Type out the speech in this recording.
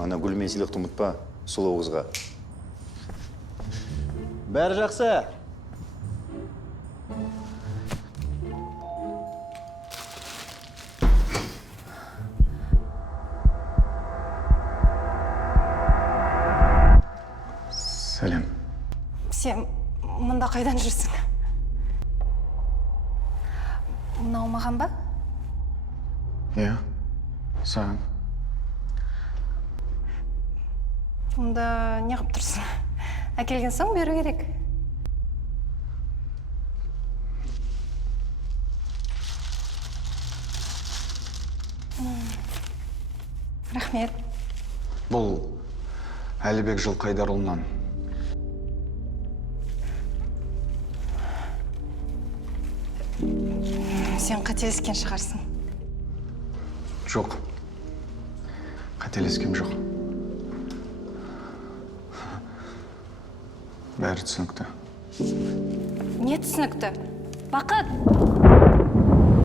ана гүл мен сыйлықты ұмытпа, сұлу қызға. Бәрі жақсы. Сәлем. Сен мұнда қайдан жүрсің? Мынау маған ба? Иә, саған. Мұнда не қып тұрсың? Әкелген соң беру керек. Рахмет. Бұл Әлібек Жылқайдарұлынан. Сен қателескен шығарсың. Жоқ. Қателескем жоқ. Бәрі түсінікті. Не түсінікті? Бақыт!